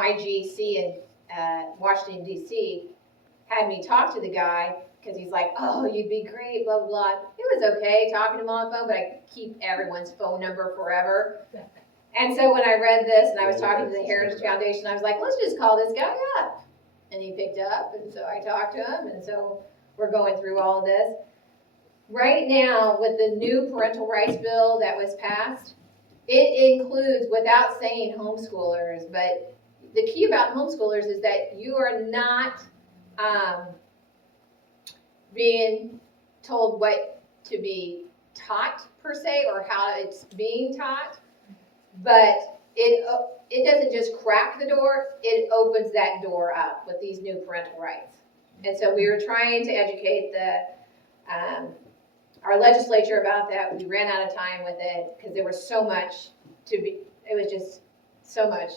my GC in Washington, D.C. had me talk to the guy because he's like, oh, you'd be great, blah, blah, blah. It was okay talking to him on the phone, but I keep everyone's phone number forever. And so when I read this and I was talking to the Heritage Foundation, I was like, let's just call this guy up. And he picked up, and so I talked to him, and so we're going through all of this. Right now, with the new parental rights bill that was passed, it includes, without saying homeschoolers, but the key about homeschoolers is that you are not being told what to be taught per se, or how it's being taught, but it doesn't just crack the door, it opens that door up with these new parental rights. And so we were trying to educate our legislature about that. We ran out of time with it because there was so much it was just so many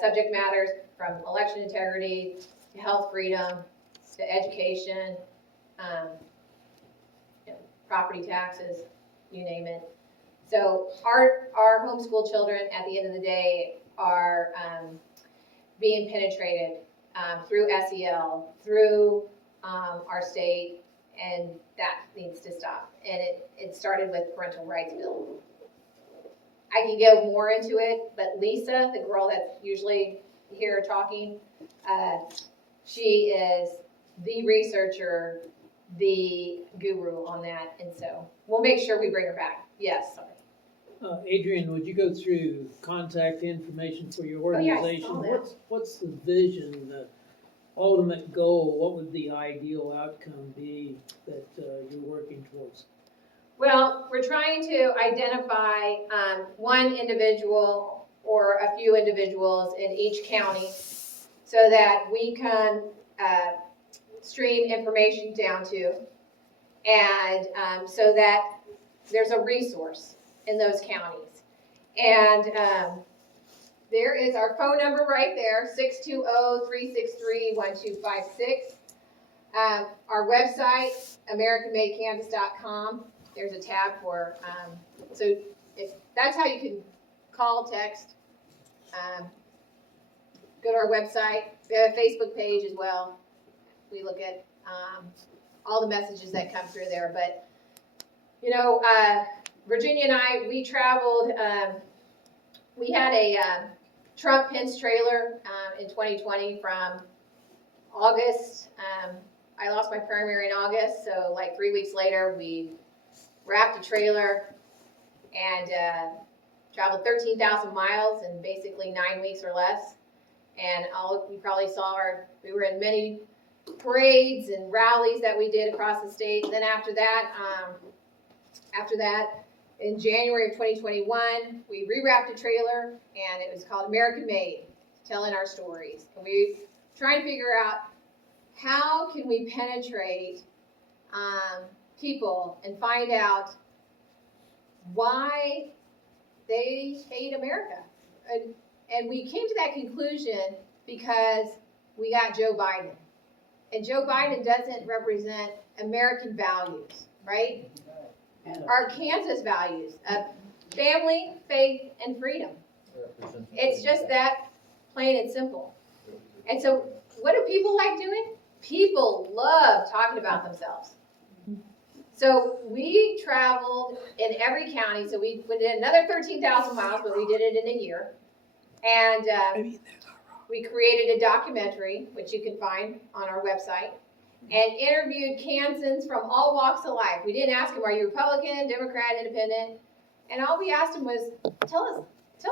subject matters, from election integrity to health freedom to education, property taxes, you name it. So our homeschool children, at the end of the day, are being penetrated through SEL, through our state, and that needs to stop. And it started with parental rights bill. I can go more into it, but Lisa, the girl that's usually here talking, she is the researcher, the guru on that, and so we'll make sure we bring her back. Yes, sorry. Adrian, would you go through contact information for your organization? Oh, yeah, I saw that. What's the vision, the ultimate goal? What would the ideal outcome be that you're working towards? Well, we're trying to identify one individual or a few individuals in each county so that we can stream information down to, and so that there's a resource in those counties. And there is our phone number right there, 620-363-1256. Our website, AmericanMadeKansas.com. There's a tab for, so if that's how you can call, text, go to our website. We have a Facebook page as well. We look at all the messages that come through there. But, Virginia and I, we traveled, we had a Trump Pence trailer in 2020 from August. I lost my primary in August, so like 3 weeks later, we wrapped a trailer and traveled 13,000 miles in basically 9 weeks or less. And you probably saw we were in many parades and rallies that we did across the state. And then after that, in January of 2021, we rewrapped a trailer, and it was called American Made, telling our stories. And we trying to figure out how can we penetrate people and find out why they hate America. And we came to that conclusion because we got Joe Biden. And Joe Biden doesn't represent American values, right? Our Kansas values of family, faith, and freedom. It's just that plain and simple. And so what do people like doing? People love talking about themselves. So we traveled in every county. So we did another 13,000 miles, but we did it in a year. And we created a documentary, which you can find on our website, and interviewed Kansans from all walks of life. We didn't ask them, are you Republican, Democrat, Independent? And all we asked them was, tell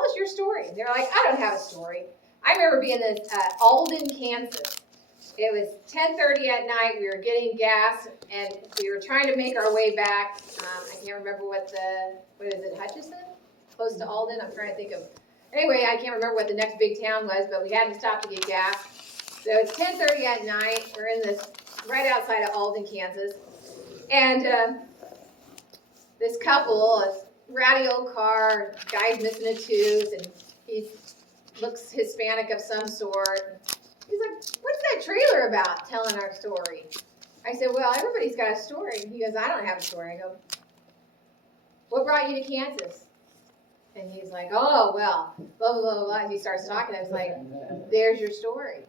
us your story. They're like, I don't have a story. I remember being in Alden, Kansas. It was 10:30 at night. We were getting gas, and we were trying to make our way back. I can't remember what is it, Hutchinson? Close to Alden? I'm trying to think of. Anyway, I can't remember what the next big town was, but we had to stop to get gas. So it's 10:30 at night. We're in this right outside of Alden, Kansas. And this couple, a ratty old car, guy's missing a tooth, and he looks Hispanic of some sort. He's like, what's that trailer about, telling our story? I said, well, everybody's got a story. He goes, I don't have a story. I go, what brought you to Kansas? And he's like, oh, well, blah, blah, blah, blah. And he starts talking. I was like, there's your story.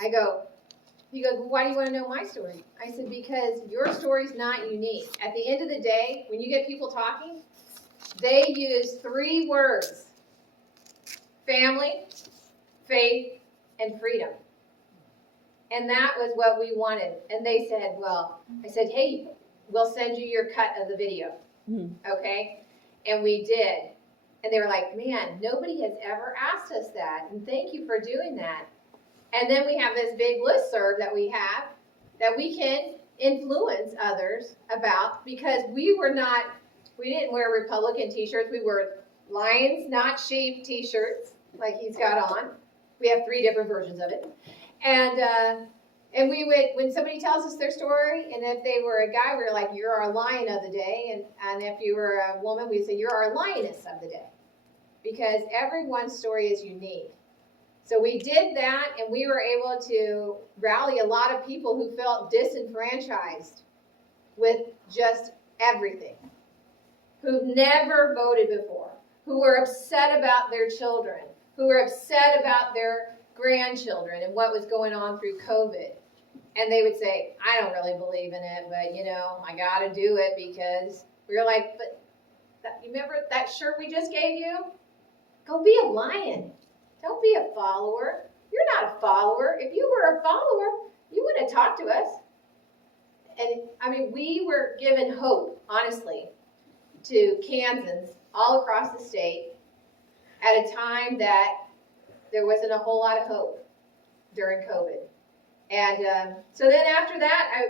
He goes, well, why do you want to know my story? I said, because your story's not unique. At the end of the day, when you get people talking, they use 3 words: family, faith, and freedom. And that was what we wanted. And they said, well, I said, hey, we'll send you your cut of the video. Okay? And we did. And they were like, man, nobody has ever asked us that. And thank you for doing that. And then we have this big listserv that we have that we can influence others about, because we didn't wear Republican t-shirts. We wore Lions, Not Sheep t-shirts like he's got on. We have 3 different versions of it. And we would, when somebody tells us their story, and if they were a guy, we were like, you're our lion of the day. And if you were a woman, we'd say, you're our lioness of the day. Because everyone's story is unique. So we did that, and we were able to rally a lot of people who felt disenfranchised with just everything, who've never voted before, who were upset about their children, who were upset about their grandchildren and what was going on through COVID. And they would say, I don't really believe in it, but I got to do it, because we were like, but you remember that shirt we just gave you? Go be a lion. Don't be a follower. You're not a follower. If you were a follower, you wouldn't have talked to us. And I mean, we were given hope, honestly, to Kansans all across the state at a time that there wasn't a whole lot of hope during COVID. And so then after that, I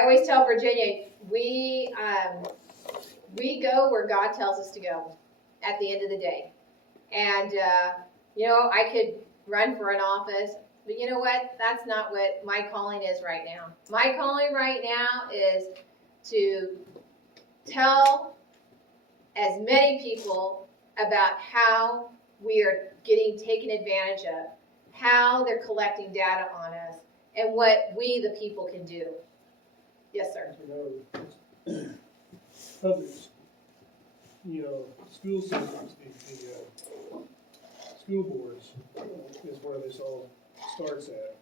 always tell Virginia, we go where God tells us to go at the end of the day. And, I could run for an office, but you know what? That's not what my calling is right now. My calling right now is to tell as many people about how we are getting taken advantage of, how they're collecting data on us, and what we, the people, can do. Yes, sir. Public, school systems, the school boards is where this all starts at.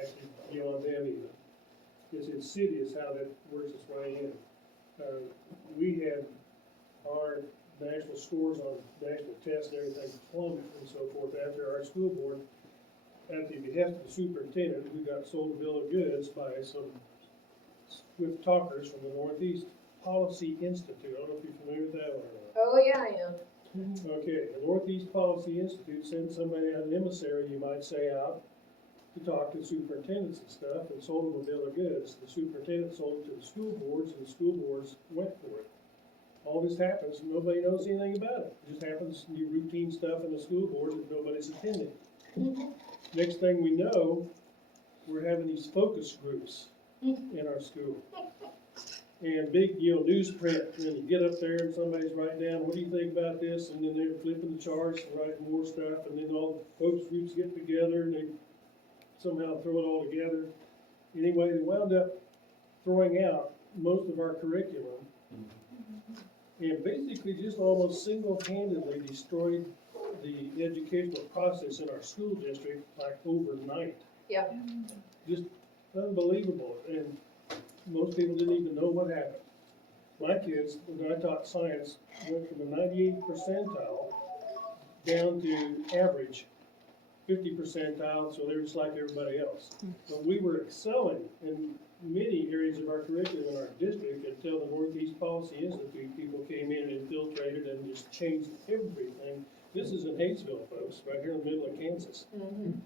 Actually, beyond them even. It's insidious how that works its way in. We had our national scores on national tests and everything plummet and so forth after our school board, at the behest of the superintendent, who got sold a bill of goods by some swift talkers from the Northeast Policy Institute. I don't know if you're familiar with that or not. Oh, yeah, I am. Okay, the Northeast Policy Institute sent somebody, an emissary, you might say, out to talk to superintendents and stuff, and sold them a bill of goods. The superintendent sold it to the school boards, and the school boards went for it. All this happens, nobody knows anything about it. It just happens, you routine stuff in the school boards that nobody's attending. Next thing we know, we're having these focus groups in our school. And big, newsprint, and then you get up there and somebody's writing down, what do you think about this? And then they're flipping the charts and writing more stuff, and then all the focus groups get together and they somehow throw it all together. Anyway, they wound up throwing out most of our curriculum and basically just almost single-handedly destroyed the educational process in our school district like overnight. Yep. Just unbelievable. And most people didn't even know what happened. My kids, when I taught science, went from a 98th percentile down to average 50 percentile, so they're just like everybody else. But we were excelling in many areas of our curriculum in our district until the Northeast Policy Institute people came in and infiltrated and just changed everything. This is in Hatesville, folks, right here in the middle of Kansas. Mm-hmm.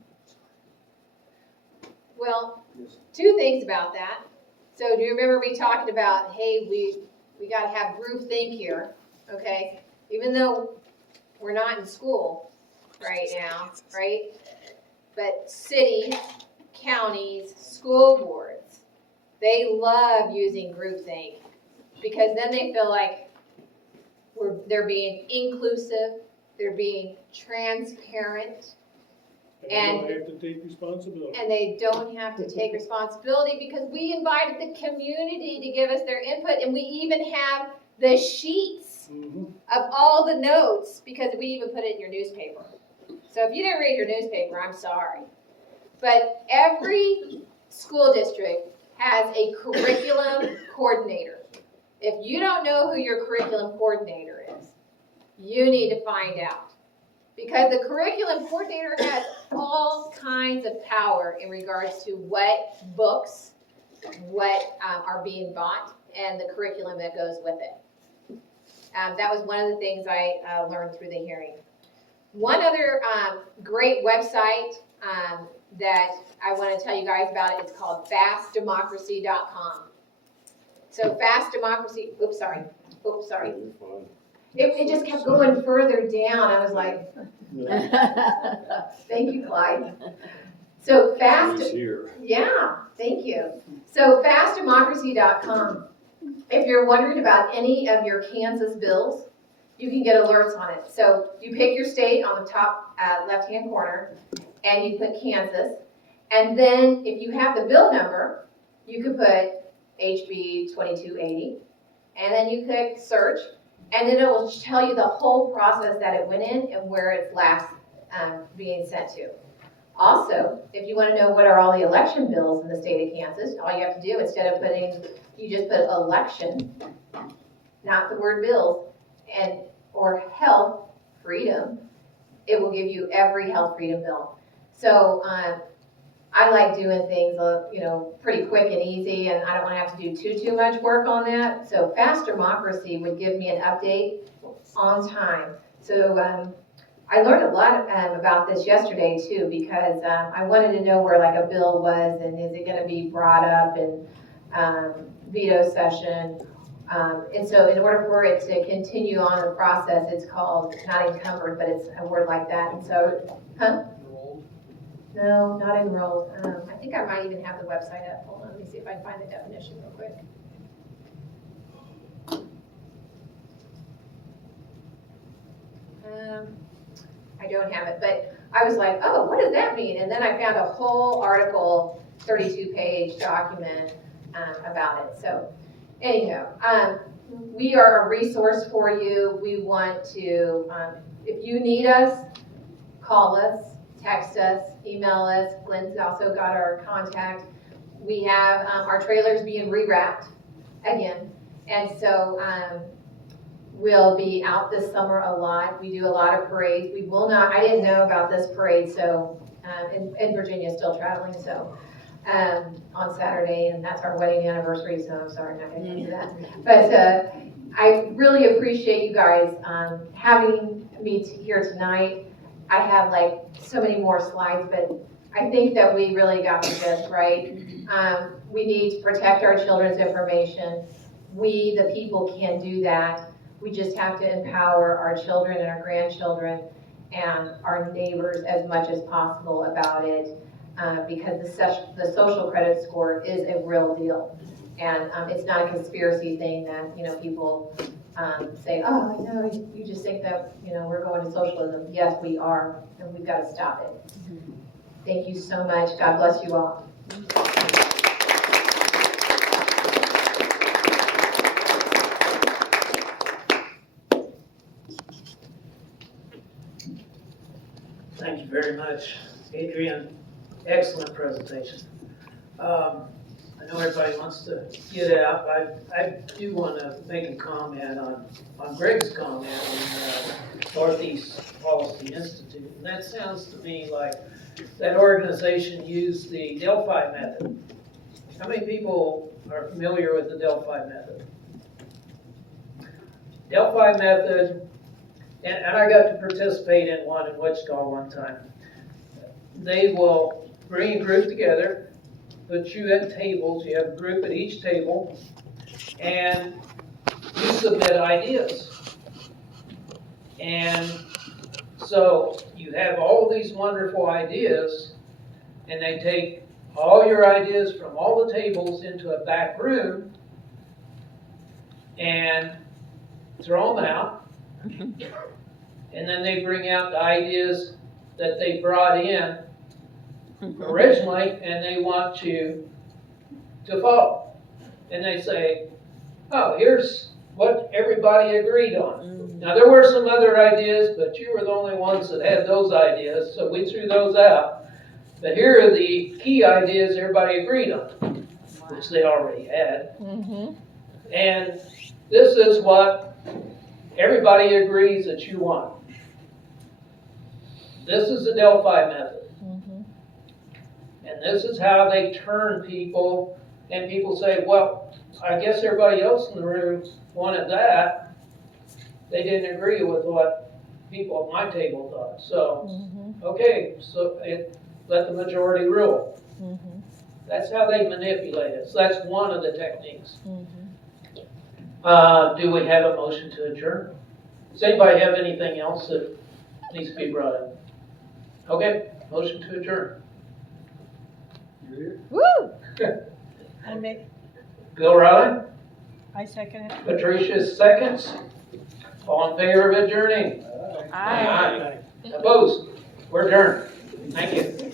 Well, 2 things about that. So do you remember me talking about, hey, we got to have group think here, okay? Even though we're not in school right now, right? But cities, counties, school boards, they love using groupthink because then they feel like they're being inclusive, they're being transparent, And they don't have to take responsibility. and they don't have to take responsibility because we invited the community to give us their input, and we even have the sheets Mhm. of all the notes, because we even put it in your newspaper. So if you didn't read your newspaper, I'm sorry. But every school district has a curriculum coordinator. If you don't know who your curriculum coordinator is, you need to find out. Because the curriculum coordinator has all kinds of power in regards to what books, what are being bought, and the curriculum that goes with it. That was one of the things I learned through the hearing. One other great website that I want to tell you guys about, it's called fastdemocracy.com. So Fast Democracy, oops, sorry. It just kept going further down. I was like, thank you, Clyde. So yeah, thank you. So fastdemocracy.com. If you're wondering about any of your Kansas bills, you can get alerts on it. So you pick your state on the top left-hand corner, and you put Kansas. And then if you have the bill number, you could put HB 2280, and then you click search, and then it will tell you the whole process that it went in and where it's last being sent to. Also, if you want to know what are all the election bills in the state of Kansas, all you have to do, instead of you just put election, not the word bills, and or health freedom, it will give you every health freedom bill. So I like doing things, pretty quick and easy, and I don't want to have to do too much work on that. So Fast Democracy would give me an update on time. So I learned a lot about this yesterday too, because I wanted to know where like a bill was, and is it going to be brought up in veto session. And so in order for it to continue on the process, it's called, not encumbered, but it's a word like that. And so, No, not enrolled. I think I might even have the website up. Hold on, let me see if I can find the definition real quick. I don't have it, but I was like, oh, what does that mean? And then I found a whole article, 32-page document about it. So anyhow, we are a resource for you. We want to, if you need us, call us, text us, email us. Glenn's also got our contact. We have our trailers being rewrapped again. And so we'll be out this summer a lot. We do a lot of parades. We will not, I didn't know about this parade, so, in Virginia, still traveling, so, on Saturday, and that's our wedding anniversary, so I'm sorry, I'm not gonna do that. But I really appreciate you guys having me here tonight. I have like so many more slides, but I think that we really got the gist, right? We need to protect our children's information. We, the people, can do that. We just have to empower our children and our grandchildren and our neighbors as much as possible about it, because the social credit score is a real deal. And it's not a conspiracy thing that, people say, oh, no, you just think that, we're going to socialism. Yes, we are, and we've got to stop it. Thank you so much. God bless you all. Thank you very much, Adrian. Excellent presentation. I know everybody wants to get out. I do want to make a comment on Greg's comment on Northeast Policy Institute. And that sounds to me like that organization used the Delphi method. How many people are familiar with the Delphi method? Delphi method, and I got to participate in one in Wichita one time. They will bring a group together, put you at tables, you have a group at each table, and you submit ideas. And so you have all these wonderful ideas, and they take all your ideas from all the tables into a back room and throw them out. And then they bring out the ideas that they brought in originally, and they want you to follow. And they say, oh, here's what everybody agreed on. Now, there were some other ideas, but you were the only ones that had those ideas, so we threw those out. But here are the key ideas everybody agreed on, which they already had. And this is what everybody agrees that you want. This is the Delphi method. And this is how they turn people, and people say, well, I guess everybody else in the room wanted that. They didn't agree with what people at my table thought. So, okay, so let the majority rule. That's how they manipulate it. So that's one of the techniques. Do we have a motion to adjourn? Does anybody have anything else that needs to be brought up? Okay, motion to adjourn. Woo! I make, Bill Riley, I second it. Patricia seconds. All in favor of adjourning? Aye. Opposed? We're adjourned. Thank you.